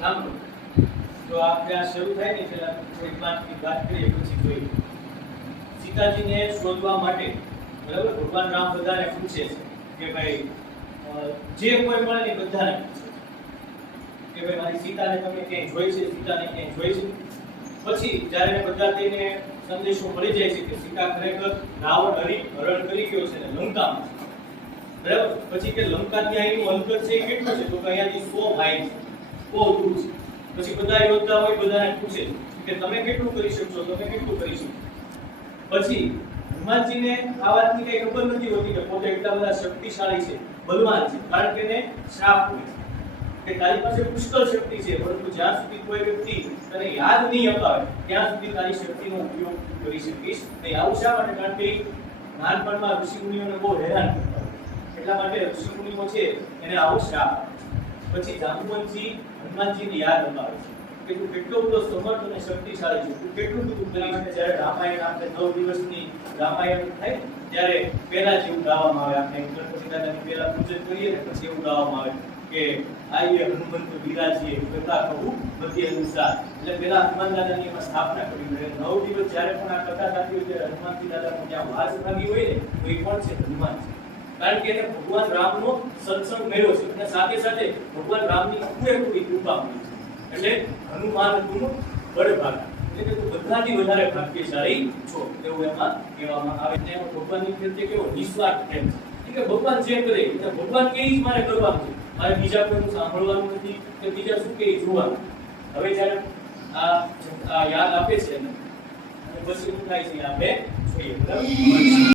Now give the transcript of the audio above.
રામ તો આપણે આ શરૂ થાય ને પેલા થોડીક વાત કરીએ પછી જોઈએ. સીતાજીને શોધવા માટે બરાબર ભગવાન રામ બધાને પૂછે છે કે ભાઈ જે કોઈ મળે ને બધાને પૂછે કે ભાઈ મારી સીતાને તમે ક્યાંય જોઈ છે, સીતાને ક્યાંય જોઈ છે. પછી જ્યારે બધા તેને સંદેશો મળી જાય છે કે સીતા ખરેખર રાવણ હરણ કરી ગયો છે ને લંકામાં છે. બરાબર પછી કે લંકા ત્યાં એનું અંતર છે કેટલું છે તો કે અહીંયાથી 100 માઇલ છે, બહુ દૂર છે. પછી બધા યોદ્ધા હોય બધાને પૂછે કે તમે કેટલું કરી શકશો, તમે કેટલું કરી શકશો. પછી હનુમાનજીને આ વાતની કઈ ખબર નથી હોતી કે પોતે એટલા બધા શક્તિશાળી છે, બલવાન છે, કારણ કે એને શ્રાપ હોય કે તારી પાસે પુષ્કળ શક્તિ છે, પરંતુ જ્યાં સુધી કોઈ વ્યક્તિ તને યાદ નહીં અપાવે ત્યાં સુધી તારી શક્તિનો ઉપયોગ કરી શકીશ નહીં. આવું શા માટે? કારણ કે નાનપણમાં ઋષિમુનિઓને બહુ હેરાન કરતા હોય, એટલા માટે ઋષિમુનિઓ છે એને આવો શ્રાપ. પછી જાંબુવંતજી હનુમાનજીને યાદ અપાવે છે કે તું કેટલો બધો સમર્થ અને શક્તિશાળી છે, તું કેટલું બધું કરી શકે. જ્યારે રામાયણ આપણે 9 દિવસની રામાયણ થાય ત્યારે પહેલા જેવું ગાવામાં આવે, આપણે ગણપતિ દાદાની પહેલા પૂજન કરીએ ને પછી એવું ગાવામાં આવે કે આઈએ હનુમંત બિરાજીએ કથા કહું બધી અનુસાર. એટલે પહેલા હનુમાન દાદાની એમાં સ્થાપના કરી હોય. 9 દિવસ જ્યારે પણ આ કથા થતી હોય ત્યારે હનુમાનજી દાદાનો જ્યાં વાસ ભાગી હોય ને તો એ કોણ છે? હનુમાન છે. કારણ કે એને ભગવાન રામનો સત્સંગ મળ્યો છે અને સાથે સાથે ભગવાન રામની પૂરેપૂરી કૃપા મળી છે. એટલે હનુમાન તું બળભાગા, એટલે કે તું બધાથી વધારે ભાગ્યશાળી છો એવું એમાં કહેવામાં આવે છે. એમાં ભગવાનની પ્રત્યે કેવો નિસ્વાર્થ પ્રેમ છે કે ભગવાન જે કરે એટલે ભગવાન કે જ મારે કરવાનું છે, મારે બીજા કોઈનું સાંભળવાનું નથી કે બીજા શું કે જોવાનું. હવે જ્યારે આ યાદ આપે છે અને પછી શું થાય છે આપણે જોઈએ. બરાબર.